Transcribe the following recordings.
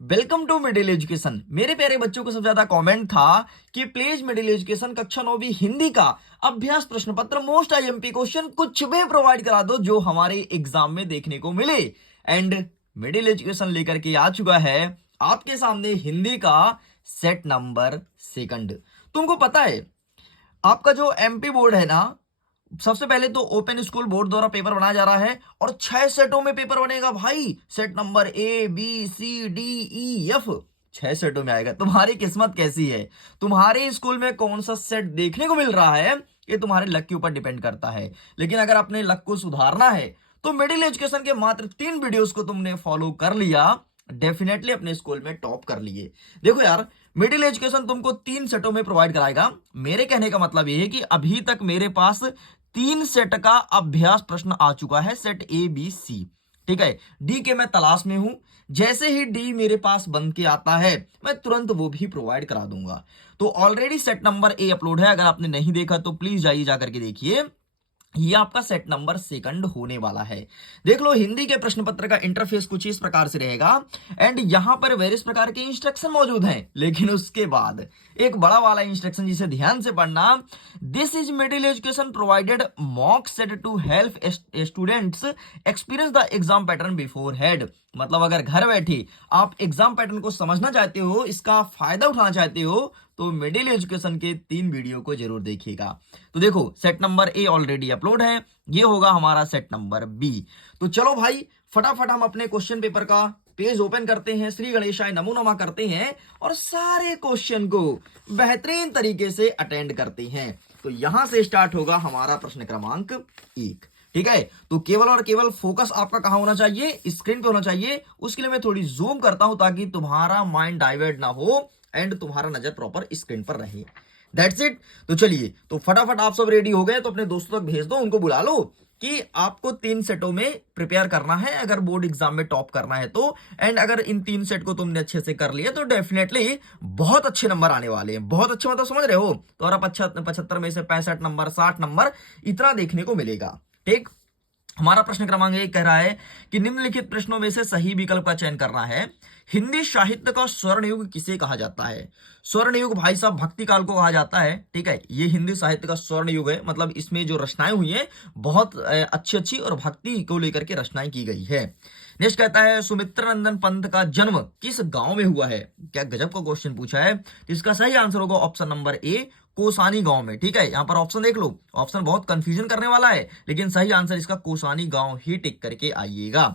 Welcome to middle education. मेरे प्यारे बच्चों को सबसे ज्यादा कमेंट था कि प्लीज मिडिल एजुकेशन कक्षा 9वीं हिंदी का अभ्यास प्रश्न पत्र मोस्ट आईएमपी क्वेश्चन कुछ भी प्रोवाइड करा दो जो हमारे एग्जाम में देखने को मिले। एंड मिडिल एजुकेशन लेकर के आ चुका है आपके सामने हिंदी का सेट नंबर सेकंड। तुमको पता है आपका जो एमपी बोर्ड है ना, सबसे पहले तो ओपन स्कूल बोर्ड द्वारा पेपर बनाया जा रहा है और 6 सेटों में पेपर बनेगा भाई। Set number A B C D E F 6 सेटों में आएगा। तुम्हारी किस्मत कैसी है, तुम्हारे स्कूल में कौन सा सेट देखने को मिल रहा है, ये तुम्हारे लक के ऊपर डिपेंड करता है। लेकिन अगर अपने लक को सुधारना है तो मिडिल एजुकेशन के मात्र 3 वीडियोस को तुमने फॉलो कर लिया, डेफिनेटली अपने स्कूल में टॉप कर लिए। देखो यार, मिडिल एजुकेशन तुमको 3 सेटों में प्रोवाइड कराएगा। मेरे कहने का मतलब ये है कि अभी तक मेरे पास 3 सेट का अभ्यास प्रश्न आ चुका है, सेट ए बी सी। ठीक है, डी के मैं तलाश में हूं। जैसे ही डी मेरे पास बन के आता है मैं तुरंत वो भी प्रोवाइड करा दूंगा। तो ऑलरेडी सेट नंबर ए अपलोड है, अगर आपने नहीं देखा तो प्लीज जाइए जाकर के देखिए। ये आपका सेट नंबर सेकंड होने वाला है। देख लो, हिंदी के प्रश्न पत्र का इंटरफेस कुछ इस प्रकार से रहेगा एंड यहां पर वेरियस प्रकार के इंस्ट्रक्शन मौजूद हैं। लेकिन उसके बाद एक बड़ा वाला इंस्ट्रक्शन जिसे ध्यान से पढ़ना, this is middle education provided mock set to help students experience the exam pattern beforehand. मतलब अगर घर बैठे आप एग्जाम पैटर्न को समझना चाहते हो, इसका फायदा उठाना चाहते हो, तो मिडिल एजुकेशन के 3 वीडियो को जरूर देखिएगा। तो देखो, सेट नंबर ए ऑलरेडी अपलोड है, ये होगा हमारा सेट नंबर बी। तो चलो भाई, फटाफट हम अपने क्वेश्चन पेपर का पेज ओपन करते हैं, श्री गणेशाय नमो नमः करते हैं और सारे क्वेश्चन को बेहतरीन तरीके से अटेंड करते हैं। तो यहां से स्टार्ट होगा हमारा प्रश्न क्रमांक 1। ठीक है, तो केवल और केवल फोकस आपका कहां होना चाहिए, स्क्रीन पे होना चाहिए। उसके लिए मैं थोड़ी जूम करता हूं ताकि तुम्हारा माइंड डाइवर्ट ना हो एंड तुम्हारा नजर प्रॉपर स्क्रीन पर रहे। That's it. तो चलिए, तो फटाफट आप सब रेडी हो गए तो अपने दोस्तों तक भेज दो, उनको बुला लो कि आपको 3 सेटों में प्रिपेयर करना है अगर बोर्ड एग्जाम में टॉप करना है तो। एंड अगर इन 3 सेट को तुमने अच्छे से कर लिया तो डेफिनेटली बहुत अच्छे नंबर आने वाले हैं। बहुत अच्छे मतलब समझ रहे हो, तो और 75 में से 65 नंबर, 60 नंबर इतना देखने को मिलेगा। ठीक, हमारा प्रश्न क्रमांक 1 कह रहा है कि निम्नलिखित प्रश्नों में से सही विकल्प का चयन करना है। हिंदी साहित्य का स्वर्ण युग किसे कहा जाता है? स्वर्ण युग भाई साहब भक्ति काल को कहा जाता है। ठीक है, ये हिंदी साहित्य का स्वर्ण युग है, मतलब इसमें जो रचनाएं हुई हैं बहुत अच्छी अच्छी और भक्ति को लेकर के रचनाएं की गई है। नेक्स्ट कहता है सुमित्रानंदन पंत का जन्म किस गांव में हुआ है? क्या गजब का क्वेश्चन पूछा है। तो इसका सही आंसर होगा ऑप्शन नंबर ए, कोसानी गांव में। ठीक है, यहां पर ऑप्शन देख लो, ऑप्शन बहुत कंफ्यूजन करने वाला है, लेकिन सही आंसर इसका कोसानी गांव ही टिक करके आइएगा।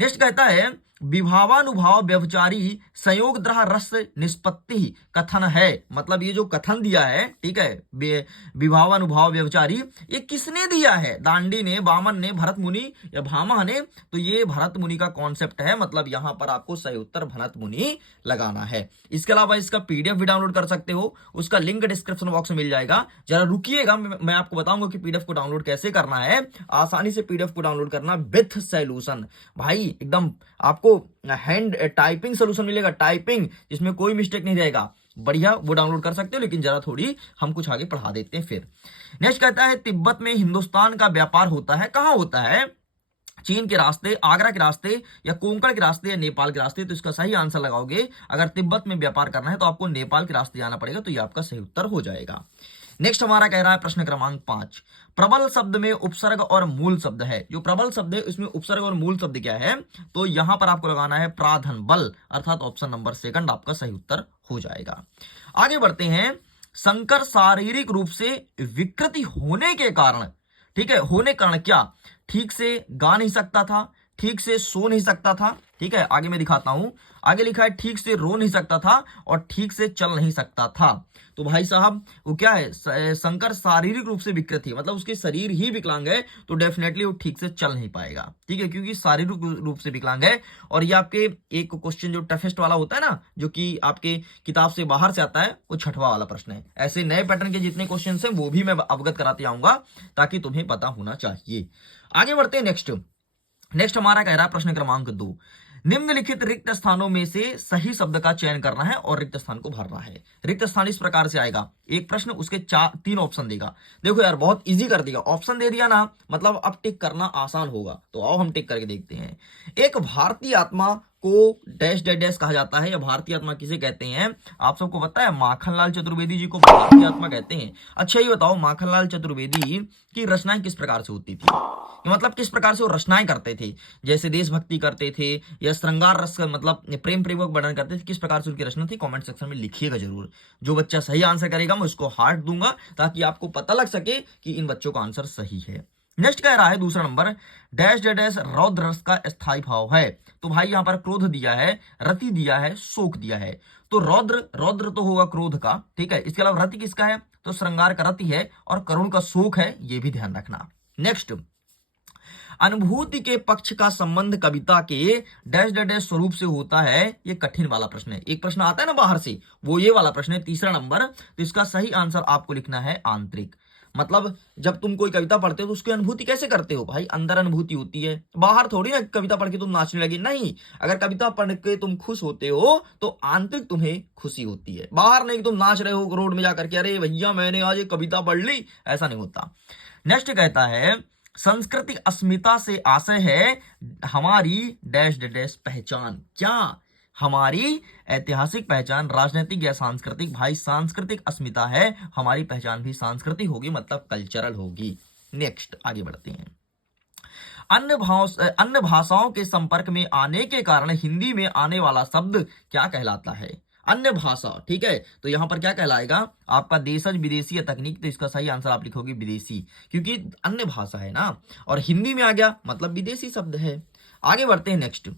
नेक्स्ट कहता है विभावानुभाव व्यभिचारी संयोगद्रह रस निष्पत्ति कथन है। मतलब ये जो कथन दिया है, ठीक है, विभावानुभाव व्यभिचारी, ये किसने दिया है? दांडी ने, वामन ने, भरत मुनि या भामा ने? तो ये भरत मुनि का कॉन्सेप्ट है, मतलब यहां पर आपको सही उत्तर भरत मुनि लगाना है। इसके अलावा इसका पीडीएफ भी डाउनलोड कर सकते हो, उसका लिंक डिस्क्रिप्शन बॉक्स में मिल जाएगा। जरा रुकिएगा, मैं आपको बताऊंगा कि पीडीएफ को डाउनलोड कैसे करना है। आसानी से पीडीएफ को डाउनलोड करना विथ सॉल्यूशन भाई, एकदम आपको हैंड टाइपिंग सोल्यूशन मिलेगा, टाइपिंग जिसमें कोई मिस्टेक नहीं रहेगा। बढ़िया, वो डाउनलोड कर सकते हो। लेकिन जरा थोड़ी हम कुछ आगे पढ़ा देते हैं फिर। नेक्स्ट कहता है तिब्बत में हिंदुस्तान का व्यापार होता है, कहां होता है? चीन के रास्ते, आगरा के रास्ते या कोंकण के रास्ते या नेपाल के रास्ते? तो इसका सही आंसर लगाओगे, अगर तिब्बत में व्यापार करना है तो आपको नेपाल के रास्ते जाना पड़ेगा, तो ये आपका सही उत्तर हो जाएगा। नेक्स्ट हमारा कह रहा है प्रश्न क्रमांक 5, प्रबल शब्द में उपसर्ग और मूल शब्द है। जो प्रबल शब्द है उसमें उपसर्ग और मूल शब्द क्या है? तो यहां पर आपको लगाना है प्राधन बल, अर्थात ऑप्शन नंबर सेकंड आपका सही उत्तर हो जाएगा। आगे बढ़ते हैं। शंकर शारीरिक रूप से विकृति होने के कारण, ठीक है, होने कारण क्या? ठीक से गा नहीं सकता था, ठीक से सो नहीं सकता था। ठीक है, आगे मैं दिखाता हूं। आगे लिखा है ठीक से रो नहीं सकता था और ठीक से चल नहीं सकता था। तो भाई साहब वो क्या है? शंकर शारीरिक रूप से विकृत है, मतलब उसके शरीर ही विकलांग है, तो डेफिनेटली वो ठीक से चल नहीं पाएगा। ठीक है, क्योंकि शारीरिक रूप से विकलांग है। और ये आपके एक क्वेश्चन जो टफेस्ट वाला होता है ना, जो कि आपके किताब से बाहर से आता है, वो 6वां वाला प्रश्न है। ऐसे नए पैटर्न के जितने क्वेश्चन हैं वो भी मैं अवगत कराते आऊंगा ताकि तुम्हें पता होना चाहिए। आगे बढ़ते हैं। नेक्स्ट हमारा कह रहा है प्रश्न क्रमांक 2, निम्नलिखित रिक्त स्थानों में से सही शब्द का चयन करना है और रिक्त स्थान को भरना है। रिक्त स्थान इस प्रकार से आएगा, एक प्रश्न उसके 3 ऑप्शन देगा। देखो यार, बहुत इजी कर दिया, ऑप्शन दे दिया ना, मतलब अब टिक करना आसान होगा। तो आओ हम टिक करके देखते हैं। एक भारतीय आत्मा को डैश डैश डैश कहा जाता है या भारतीय आत्मा किसे कहते हैं? आप सबको पता है, माखनलाल चतुर्वेदी जी को भारतीय आत्मा कहते हैं। अच्छा ये बताओ, माखनलाल चतुर्वेदी की रचनाएं किस प्रकार से होती थी, मतलब किस प्रकार से वो रचनाएं करते थे? जैसे देशभक्ति करते थे या श्रृंगार रस मतलब प्रेम प्रेमक वर्णन करते थे, किस प्रकार से उनकी रचना थी? कमेंट सेक्शन में लिखिएगा जरूर। जो बच्चा सही आंसर करेगा मैं उसको हार्ट दूंगा, ताकि आपको पता लग सके कि इन बच्चों का आंसर सही है। नेक्स्ट कह रहा है दूसरा नंबर, डैश डैश डैश रौद्र रस का स्थायी भाव है। तो भाई यहाँ पर क्रोध दिया है, रति दिया है, शोक दिया है। तो रौद्र, रौद्र तो होगा क्रोध का, ठीक है। इसके अलावा रति किसका है? तो श्रृंगार का रति है, और करुण का शोक है, ये भी ध्यान रखना। नेक्स्ट, अनुभूति के पक्ष का संबंध कविता के डैश डैश डैश स्वरूप से होता है। ये कठिन वाला प्रश्न है, एक प्रश्न आता है ना बाहर से, वो ये वाला प्रश्न है, तीसरा नंबर। तो इसका सही आंसर आपको लिखना है आंतरिक। मतलब जब तुम कोई कविता पढ़ते हो तो उसकी अनुभूति कैसे करते हो? भाई अंदर अनुभूति होती है, बाहर थोड़ी ना कविता पढ़ के तुम नाचने लगे, नहीं। अगर कविता पढ़ के तुम खुश होते हो तो आंतरिक तुम्हें खुशी होती है, बाहर नहीं तुम नाच रहे हो रोड में जाकर के, अरे भैया मैंने आज एक कविता पढ़ ली, ऐसा नहीं होता। नेक्स्ट कहता है, संस्कृति अस्मिता से आशय है हमारी डैश डैश पहचान। क्या? हमारी ऐतिहासिक पहचान, राजनीतिक या सांस्कृतिक? भाई सांस्कृतिक अस्मिता है, हमारी पहचान भी सांस्कृतिक होगी, मतलब कल्चरल होगी। नेक्स्ट आगे बढ़ते हैं। अन्य भाषाओं के संपर्क में आने के कारण हिंदी में आने वाला शब्द क्या कहलाता है? अन्य भाषा, ठीक है। तो यहां पर क्या कहलाएगा आपका? देशज, विदेशी या तकनीक। तो इसका सही आंसर आप लिखोगे विदेशी, क्योंकि अन्य भाषा है ना, और हिंदी में आ गया मतलब विदेशी शब्द है। आगे बढ़ते हैं। नेक्स्ट,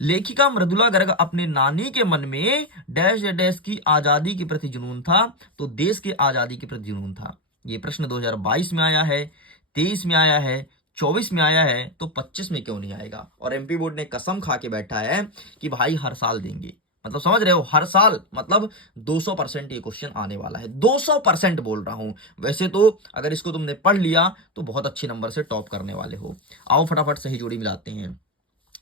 लेखिका मृदुला गर्ग अपने नानी के मन में डैश डैश की आजादी के प्रति जुनून था। तो देश की आजादी के प्रति जुनून था। ये प्रश्न 2022 में आया है, 23 में आया है, 24 में आया है, तो 25 में क्यों नहीं आएगा? और एमपी बोर्ड ने कसम खा के बैठा है कि भाई हर साल देंगे, मतलब समझ रहे हो, हर साल, मतलब 200% ये क्वेश्चन आने वाला है। 200% बोल रहा हूं। वैसे तो अगर इसको तुमने पढ़ लिया तो बहुत अच्छे नंबर से टॉप करने वाले हो। आओ फटाफट सही जोड़ी मिलाते हैं।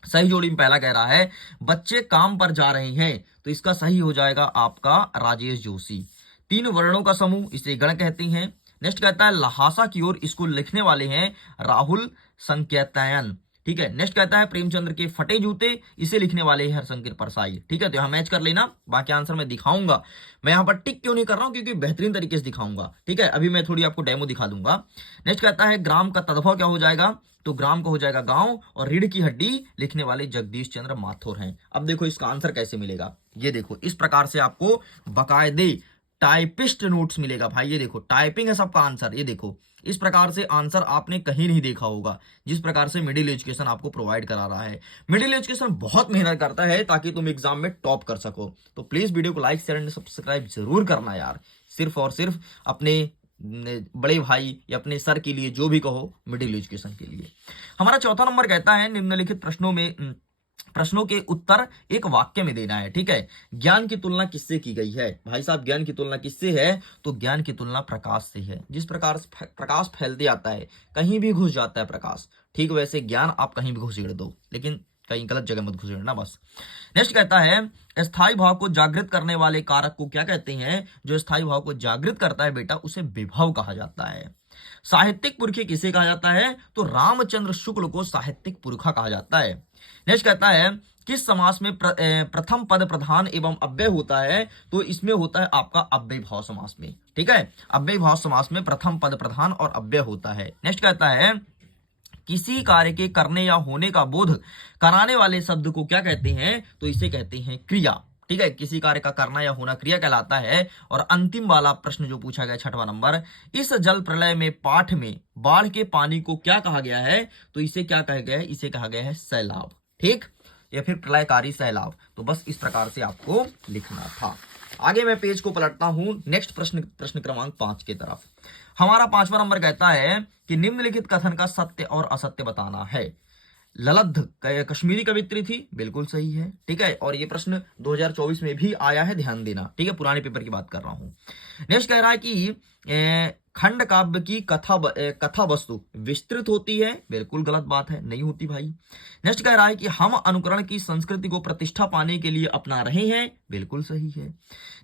सही जोड़ी में पहला कह रहा है, बच्चे काम पर जा रहे हैं। तो इसका सही हो जाएगा आपका राजेश जोशी। 3 वर्णों का समूह, इसे गण कहते हैं। नेक्स्ट कहता है, लहासा की ओर इसको लिखने वाले हैं राहुल संकेतयन, ठीक है। नेक्स्ट कहता है, प्रेमचंद्र के फटे जूते, इसे लिखने वाले हैं हरशंकर परसाई, ठीक है। तो यहां मैच कर लेना, बाकी आंसर मैं दिखाऊंगा। मैं यहां पर टिक क्यों नहीं कर रहा हूं? क्योंकि बेहतरीन तरीके से दिखाऊंगा, ठीक है। अभी मैं थोड़ी आपको डेमो दिखा दूंगा। नेक्स्ट कहता है, ग्राम का तदभव क्या हो जाएगा? तो ग्राम का हो जाएगा गांव, और रीढ़ की हड्डी लिखने वाले जगदीश चंद्र माथुर हैं। अब देखो इसका आंसर कैसे मिलेगा, ये देखो इस प्रकार से आपको बकायदे टाइपिस्ट नोट्स मिलेगा भाई। ये देखो टाइपिंग है सबका आंसर, ये देखो इस प्रकार से आंसर आपने कहीं नहीं देखा होगा, जिस प्रकार से मिडिल एजुकेशन आपको प्रोवाइड करा रहा है। मिडिल एजुकेशन बहुत मेहनत करता है ताकि तुम एग्जाम में टॉप कर सको। तो प्लीज वीडियो को लाइक, शेयर एंड सब्सक्राइब जरूर करना यार, सिर्फ और सिर्फ अपने बड़े भाई या अपने सर के लिए, जो भी कहो, मिडिल एजुकेशन के लिए। हमारा चौथा नंबर कहता है, निम्नलिखित प्रश्नों के उत्तर एक वाक्य में देना है, ठीक है। ज्ञान की तुलना किससे की गई है? भाई साहब ज्ञान की तुलना किससे है? तो ज्ञान की तुलना प्रकाश से है। जिस प्रकार से प्रकाश फैलते आता है, कहीं भी घुस जाता है प्रकाश, ठीक वैसे ज्ञान आप कहीं भी घुसेड़ दो, लेकिन कहीं गलत जगह मत घुसेड़ना बस। नेक्स्ट कहता है, स्थायी भाव को जागृत करने वाले कारक को क्या कहते हैं? जो स्थायी भाव को जागृत करता है बेटा, उसे विभव कहा जाता है। साहित्यिक पुरखे किसे कहा जाता है? तो रामचंद्र शुक्ल को साहित्यिक पुरखा कहा जाता है। नेक्स्ट कहता है, किस समास में प्रथम पद प्रधान एवं अव्यय होता है? तो इसमें होता है आपका अव्यय भाव समास में, ठीक है। अव्यय भाव समास में प्रथम पद प्रधान और अव्यय होता है। नेक्स्ट कहता है, किसी कार्य के करने या होने का बोध कराने वाले शब्द को क्या कहते हैं? तो इसे कहते हैं क्रिया, ठीक है। किसी कार्य का करना या होना क्रिया कहलाता है। और अंतिम वाला प्रश्न जो पूछा गया 6वां नंबर, इस जल प्रलय में पाठ में बाढ़ के पानी को क्या कहा गया है? तो इसे क्या कहा गया है? इसे कहा गया है सैलाब, ठीक, या फिर प्रलयकारी सैलाब। तो बस इस प्रकार से आपको लिखना था। आगे मैं पेज को पलटता हूं, नेक्स्ट प्रश्न क्रमांक 5 की तरफ। हमारा 5वां नंबर कहता है कि निम्नलिखित कथन का सत्य और असत्य बताना है। ललद्ध कश्मीरी कवित्री थी, बिल्कुल सही है, ठीक है। और ये प्रश्न 2024 में भी आया है, ध्यान देना, ठीक है। पुराने पेपर की बात कर रहा हूं। नेक्स्ट कह रहा है कि खंड काव्य की कथा वस्तु विस्तृत होती है, बिल्कुल गलत बात है, नहीं होती भाई। नेक्स्ट कह रहा है कि हम अनुकरण की संस्कृति को प्रतिष्ठा पाने के लिए अपना रहे हैं, बिल्कुल सही है।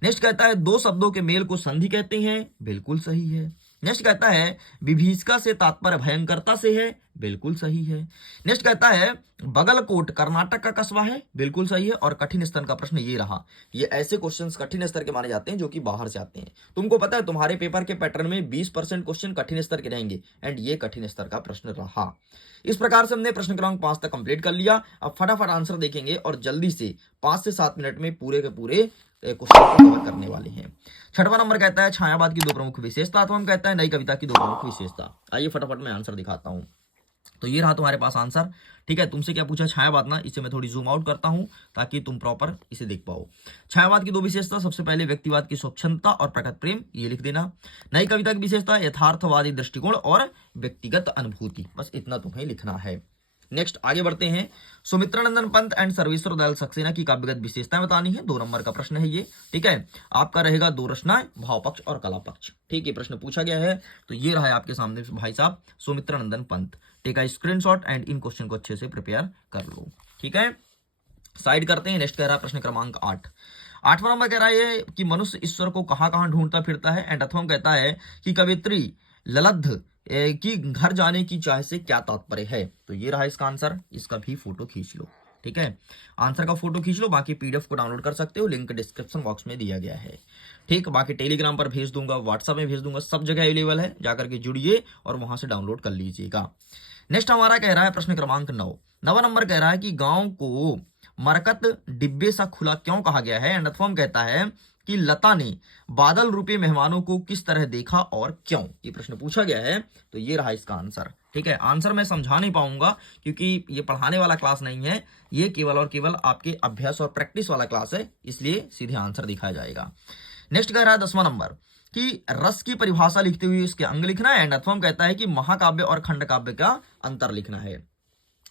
नेक्स्ट कहता है, 2 शब्दों के मेल को संधि कहते हैं, बिल्कुल सही है। नेक्स्ट कहता है विभीषिका से तात्पर्य भयंकरता से है, बिल्कुल सही है। नेक्स्ट कहता है बगलकोट कर्नाटक का कस्बा है, बिल्कुल सही है। और कठिन स्तर का प्रश्न ये रहा, ये ऐसे क्वेश्चंस कठिन स्तर के माने जाते हैं जो कि बाहर से आते हैं। तुमको पता है तुम्हारे पेपर के पैटर्न में 20% क्वेश्चन कठिन स्तर के रहेंगे, एंड ये कठिन स्तर का प्रश्न रहा। इस प्रकार से हमने प्रश्न क्रमांक 5 तक कंप्लीट कर लिया। अब फटाफट आंसर देखेंगे और जल्दी से 5 से 7 मिनट में पूरे के पूरे क्वेश्चन को कवर करने वाले हैं। छठवां नंबर कहता है छायावाद की दो प्रमुख विशेषता, अथवा हम कहता है नई कविता की दो प्रमुख विशेषता। आइए फटाफट मैं आंसर दिखाता हूं। तो ये रहा तुम्हारे पास आंसर, ठीक है। तुमसे क्या पूछा, छायावाद ना, इसे मैं थोड़ी जूम आउट करता हूं ताकि तुम प्रॉपर इसे देख पाओ। छायावाद की दो विशेषता, सबसे पहले व्यक्तिवाद की स्वच्छंदता और प्रकट प्रेम, ये लिख देना। नई कविता की विशेषता यथार्थवादी दृष्टिकोण और व्यक्तिगत अनुभूति, बस इतना तुम्हें लिखना है। नेक्स्ट आगे बढ़ते हैं। सुमित्रानंदन पंत एंड सर्वेश्वर दयाल सक्सेना की काव्यगत विशेषताएं बतानी है, 2 नंबर का प्रश्न है ये, ठीक है। आपका रहेगा 2 रचनाएं, भाव पक्ष और कला पक्ष, ठीक है। प्रश्न पूछा गया है, तो ये रहा है आपके सामने भाई साहब Sumitranandan Pant. Take a screenshot and इन क्वेश्चन को अच्छे से प्रिपेयर कर लो, ठीक है। साइड करते हैं। नेक्स्ट कह रहा है प्रश्न क्रमांक 8। 8वां नंबर कह रहा है कि मनुष्य ईश्वर को कहां कहां ढूंढता फिरता है, एंड अथवा कहता है कि कवित्री ललब्ध की घर जाने की चाह से क्या तात्पर्य है। तो ये रहा इसका आंसर, इसका भी फोटो खींच लो, ठीक है। आंसर का फोटो खींच लो, बाकी पीडीएफ को डाउनलोड कर सकते हो, लिंक डिस्क्रिप्शन बॉक्स में दिया गया है, ठीक। बाकी टेलीग्राम पर भेज दूंगा, व्हाट्सएप में भेज दूंगा, सब जगह अवेलेबल है, जाकर के जुड़िए और वहां से डाउनलोड कर लीजिएगा। नेक्स्ट हमारा कह रहा है प्रश्न क्रमांक 9। 9वां नंबर कह रहा है कि गांव को मरकत डिब्बे सा खुला क्यों कहा गया है, एंड अथवा कहता है कि लता ने बादल रूपी मेहमानों को किस तरह देखा और क्यों, ये प्रश्न पूछा गया है। तो ये रहा इसका आंसर, ठीक है। आंसर मैं समझा नहीं पाऊंगा क्योंकि ये पढ़ाने वाला क्लास नहीं है, ये केवल और केवल आपके अभ्यास और प्रैक्टिस वाला क्लास है, इसलिए सीधे आंसर दिखाया जाएगा। नेक्स्ट कह रहा है 10वां नंबर कि रस की परिभाषा लिखते हुए इसके अंग लिखना है, एंड अथवा कहता है कि महाकाव्य और खंड काव्य का अंतर लिखना है।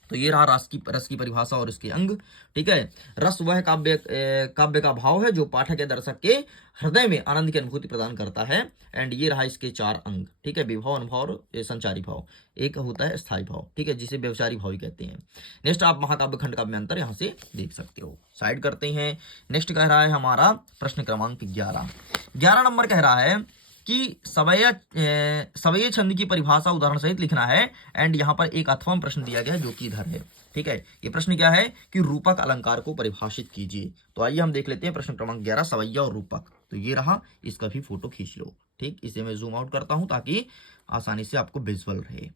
तो ये रहा रस की परिभाषा और इसके अंग, ठीक है। रस वह काव्य का भाव है जो पाठक या दर्शक के हृदय में आनंद की अनुभूति प्रदान करता है, एंड ये रहा इसके 4 अंग, ठीक है। विभव, अनुभव और संचारी भाव। एक होता है स्थायी भाव, ठीक है, जिसे व्यवचारी भाव ही कहते हैं। नेक्स्ट आप महाकाव्य खंड काव्य में अंतर यहाँ से देख सकते हो। साइड करते हैं। नेक्स्ट कह रहा है हमारा प्रश्न क्रमांक 11। 11 नंबर कह रहा है कि सवये छंद की परिभाषा उदाहरण सहित लिखना है, एंड यहाँ पर एक अथवा प्रश्न दिया गया है जो कि इधर है, ठीक है। ये प्रश्न क्या है कि रूपक अलंकार को परिभाषित कीजिए। तो आइए हम देख लेते हैं प्रश्न क्रमांक 11 सवैया और रूपक। तो ये रहा, इसका भी फोटो खींच लो, ठीक। इसे मैं जूम आउट करता हूं ताकि आसानी से आपको विजुअल रहे।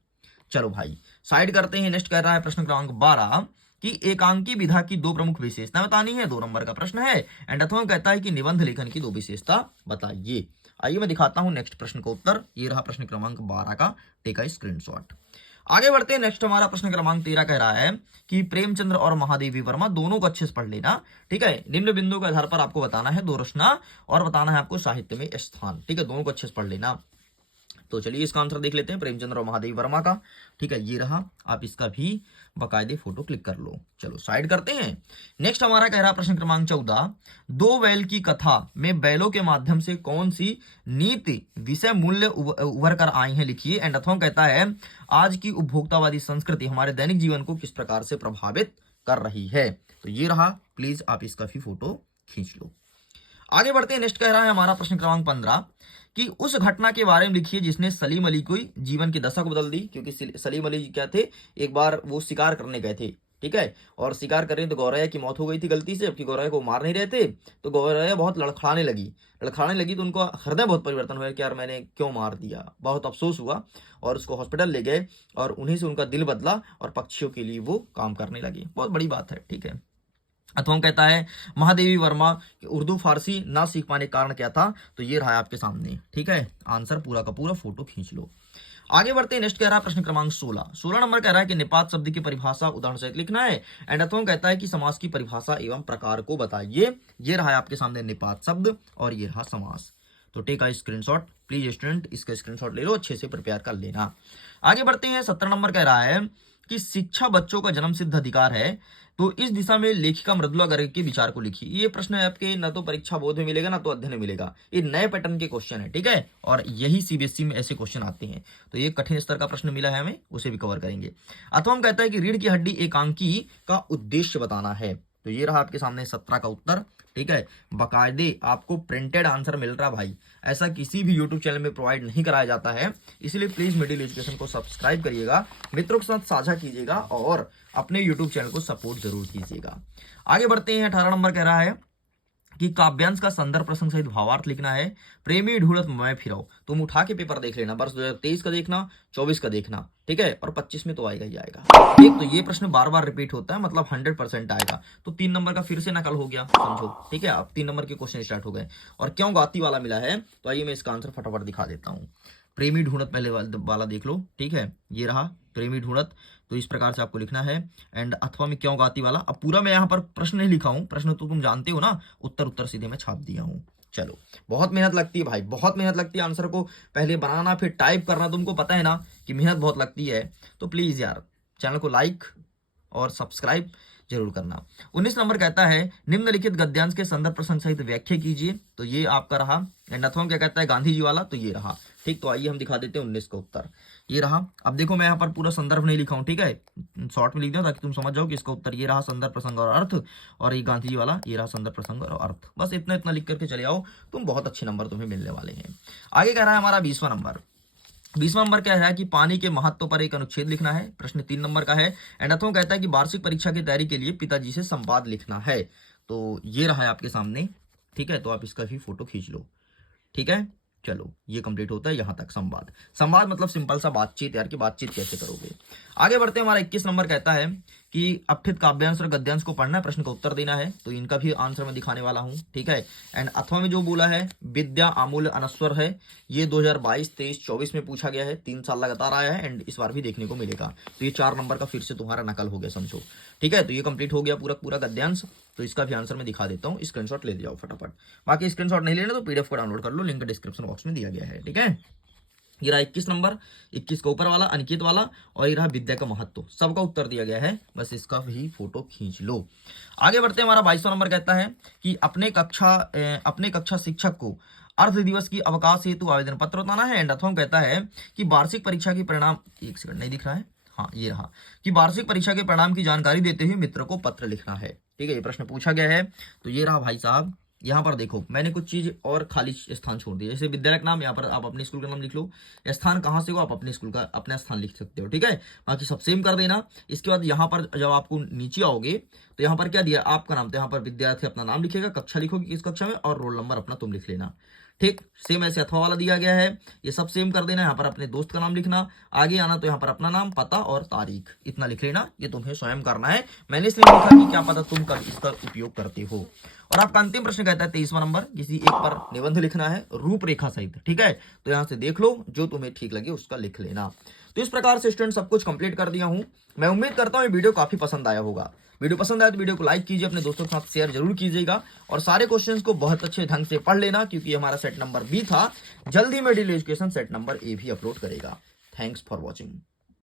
चलो भाई साइड करते हैं। नेक्स्ट कह रहा है प्रश्न क्रमांक 12 कि एकांकी विधा की 2 प्रमुख विशेषता बतानी है, 2 नंबर का प्रश्न है, एंड अथवा कहता है कि निबंध लेखन की 2 विशेषता बताइए। आइए मैं दिखाता हूं नेक्स्ट प्रश्न का उत्तर। ये रहा प्रश्न क्रमांक 12 का, टेक अ स्क्रीनशॉट। आगे बढ़ते हैं। नेक्स्ट हमारा प्रश्न क्रमांक 13 कह रहा है कि प्रेमचंद्र और महादेवी वर्मा दोनों को अच्छे से पढ़ लेना, ठीक है। निम्न बिंदु के आधार पर आपको बताना है 2 रचना और बताना है आपको साहित्य में स्थान, ठीक है। दोनों को अच्छे से पढ़ लेना। तो चलिए इसका आंसर देख लेते हैं प्रेमचंद्र और महादेवी वर्मा का, ठीक है। ये रहा, आप इसका भी बाकायदे फोटो क्लिक कर लो। चलो साइड करते हैं। नेक्स्ट हमारा कह रहा प्रश्न क्रमांक 14 2 बैल की कथा में बैलों के माध्यम से कौन सी नीति विषय मूल्य उभर कर आई है, लिखिए। एंड अथवा कहता है आज की उपभोक्तावादी संस्कृति हमारे दैनिक जीवन को किस प्रकार से प्रभावित कर रही है। तो ये रहा, प्लीज आप इसका भी फोटो खींच लो। आगे बढ़ते हैं। नेक्स्ट कह रहा है हमारा प्रश्न क्रमांक 15 कि उस घटना के बारे में लिखिए जिसने सलीम अली को जीवन की दशा को बदल दी। क्योंकि सलीम अली क्या थे, एक बार वो शिकार करने गए थे, ठीक है, और शिकार कर रहे तो गौरैया की मौत हो गई थी गलती से, जबकि गौरैया को मार नहीं रहे थे। तो गौरैया बहुत लड़खड़ाने लगी तो उनको हृदय बहुत परिवर्तन हुआ कि यार मैंने क्यों मार दिया, बहुत अफसोस हुआ, और उसको हॉस्पिटल ले गए और उन्हीं से उनका दिल बदला और पक्षियों के लिए वो काम करने लगे। बहुत बड़ी बात है, ठीक है। अथवा कहता है महादेवी वर्मा उर्दू फारसी ना सीख पाने का कारण क्या था। तो ये रहा आपके सामने, ठीक है। आंसर पूरा का पूरा फोटो खींच लो। आगे बढ़ते हैं। नेक्स्ट कह रहा है प्रश्न क्रमांक 16 नंबर कह रहा है कि निपात शब्द की परिभाषा उदाहरण सहित लिखना है, एंड अथवा कहता है कि समास की परिभाषा एवं प्रकार को बताइए। ये रहा आपके सामने निपात शब्द और ये रहा समास। तो take a screenshot, please student इसका स्क्रीनशॉट ले लो, अच्छे से प्रिपेयर कर लेना। आगे बढ़ते हैं। 17 नंबर कह रहा है कि शिक्षा बच्चों का जन्म सिद्ध अधिकार है, तो इस दिशा में लेखिका मृदुला गर्ग के विचार को लिखिए। ये प्रश्न आपके ना तो परीक्षा बोध में मिलेगा ना तो अध्ययन में मिलेगा, ये नए पैटर्न के क्वेश्चन है, ठीक है, और यही सीबीएसई में ऐसे क्वेश्चन आते हैं। तो ये कठिन स्तर का प्रश्न मिला है हमें, उसे भी कवर करेंगे। अथवा हम कहता है कि रीढ़ की हड्डी एकांकी का उद्देश्य बताना है। तो ये रहा आपके सामने 17 का उत्तर। ठीक है, बाकायदे आपको प्रिंटेड आंसर मिल रहा भाई, ऐसा किसी भी यूट्यूब चैनल में प्रोवाइड नहीं कराया जाता है। इसलिए प्लीज मिडिल एजुकेशन को सब्सक्राइब करिएगा, मित्रों के साथ साझा कीजिएगा और अपने यूट्यूब चैनल को सपोर्ट जरूर कीजिएगा। आगे बढ़ते हैं। 18 नंबर कह रहा है कि काव्यांश का संदर्भ प्रसंग सहित भावार्थ लिखना है। प्रेमी ढूंढत मैं फिराओ। तुम उठा के पेपर देख लेना, वर्ष 2023 का देखना, 24 का देखना, ठीक है, और 25 में तो आएगा ही आएगा। एक तो ये प्रश्न बार बार रिपीट होता है, मतलब 100% आएगा। तो 3 नंबर का फिर से नकल हो गया समझो। ठीक है, अब 3 नंबर के क्वेश्चन स्टार्ट हो गए। और क्यों गाती वाला मिला है, तो आइए मैं इसका आंसर फटाफट दिखा देता हूँ। प्रेमी ढूंढत पहले वाला देख लो। ठीक है, ये रहा प्रेमी ढूंढत, तो इस प्रकार से आपको लिखना है। एंड अथवा में क्यों गाती वाला, अब पूरा मैं यहाँ पर प्रश्न नहीं लिखा हूँ, प्रश्न तो तुम जानते हो ना, उत्तर सीधे मैं छाप दिया हूँ। चलो, बहुत मेहनत लगती है भाई, बहुत मेहनत लगती है आंसर को पहले बनाना फिर टाइप करना, तुमको पता है ना कि मेहनत बहुत लगती है। तो प्लीज यार चैनल को लाइक और सब्सक्राइब जरूर करना। 19 नंबर कहता है निम्नलिखित गद्यांश के संदर्भ प्रसंग सहित व्याख्या कीजिए। तो ये आपका रहा। एंड अथवा क्या कहता है, गांधी जी वाला, तो ये रहा। ठीक, तो आइए हम दिखा देते हैं 19 का उत्तर। ये रहा। अब देखो मैं यहाँ पर पूरा संदर्भ नहीं लिखा हूँ, ठीक है, शॉर्ट में लिख दिया ताकि तुम समझ जाओ कि इसका उत्तर ये रहा, संदर्भ प्रसंग और अर्थ। और ये गांधी जी वाला ये रहा, संदर्भ प्रसंग और अर्थ। बस इतना इतना लिख करके चले आओ, तुम बहुत अच्छे नंबर तुम्हें मिलने वाले हैं। आगे कह रहा है हमारा 20वां नंबर। 20वां नंबर क्या है कि पानी के महत्व पर एक अनुच्छेद लिखना है। प्रश्न 3 नंबर का है। एंड अथवा कहता है कि वार्षिक परीक्षा की तैयारी के लिए पिताजी से संवाद लिखना है। तो ये रहा है आपके सामने। ठीक है, तो आप इसका भी फोटो खींच लो। ठीक है, चलो ये कंप्लीट होता है यहां तक। संवाद, संवाद मतलब सिंपल सा बातचीत यार, की बातचीत कैसे करोगे। आगे बढ़ते हैं। हमारा 21 नंबर कहता है कि अपठित काव्यांश और गद्यांश को पढ़ना है, प्रश्न का उत्तर देना है। तो इनका भी आंसर मैं दिखाने वाला हूं। ठीक है, एंड अथवा में जो बोला है विद्या अमूल्य अनस्वर है, ये 2022, 23, 24 में पूछा गया है, 3 साल लगातार आया है एंड इस बार भी देखने को मिलेगा। तो ये 4 नंबर का फिर से तुम्हारा नकल हो गया समझो। ठीक है, तो ये कंप्लीट हो गया पूरा पूरा गद्यांश। तो इसका भी आंसर मैं दिखा देता हूँ, स्क्रीनशॉट ले जाओ फटाफट। बाकी स्क्रीनशॉट नहीं लेना तो पीडीएफ को डाउनलोड कर लो, लिंक डिस्क्रिप्शन बॉक्स में दिया गया है। ठीक है, ये रहा 21 नंबर, 21 का ऊपर वाला अनिकेत वाला, और ये रहा विद्या का महत्व, सबका उत्तर दिया गया है, बस इसका भी फोटो खींच लो। आगे बढ़ते हैं। हमारा 22वां नंबर कहता है कि अपने कक्षा शिक्षक को अर्ध दिवस की अवकाश हेतु आवेदन पत्र बताना है। एंड अथवा कहता है कि वार्षिक परीक्षा की परिणाम, एक सेकंड नहीं दिख रहा है, हाँ ये रहा, कि वार्षिक परीक्षा के परिणाम की जानकारी देते हुए मित्र को पत्र लिखना है। ठीक है, ये प्रश्न पूछा गया है। तो ये रहा भाई साहब, यहाँ पर देखो मैंने कुछ चीज और खाली स्थान छोड़ दिया, जैसे विद्यालय का नाम, यहाँ पर आप अपने स्कूल का नाम लिख लो, स्थान कहाँ से हो आप अपने स्कूल का अपना स्थान लिख सकते हो। ठीक है, बाकी सब सेम कर देना। इसके बाद यहाँ पर जब आपको नीचे आओगे तो यहाँ पर क्या दिया, आपका नाम, तो यहाँ पर विद्यार्थी अपना नाम लिखेगा, कक्षा लिखोगे किस कक्षा में, और रोल नंबर अपना तुम लिख लेना। ठीक, सेम ऐसे अथवा वाला दिया गया है, ये सब सेम कर देना। यहाँ पर अपने दोस्त का नाम लिखना, आगे आना तो यहाँ पर अपना नाम, पता और तारीख, इतना लिख लेना। ये तुम्हें स्वयं करना है, मैंने इसलिए लिखा कि क्या पता तुम कब इसका उपयोग करते हो। और आपका अंतिम प्रश्न कहता है 23वां नंबर, किसी एक पर निबंध लिखना है रूपरेखा सहित। ठीक है, तो यहाँ से देख लो, जो तुम्हें ठीक लगे उसका लिख लेना। तो इस प्रकार से स्टूडेंट सब कुछ कंप्लीट कर दिया हूं। मैं उम्मीद करता हूं ये वीडियो काफी पसंद आया होगा। वीडियो पसंद आया तो वीडियो को लाइक कीजिए, अपने दोस्तों के साथ शेयर जरूर कीजिएगा, और सारे क्वेश्चंस को बहुत अच्छे ढंग से पढ़ लेना, क्योंकि हमारा सेट नंबर बी था। जल्दी में मिडिल एजुकेशन सेट नंबर ए भी अपलोड करेगा। Thanks for watching.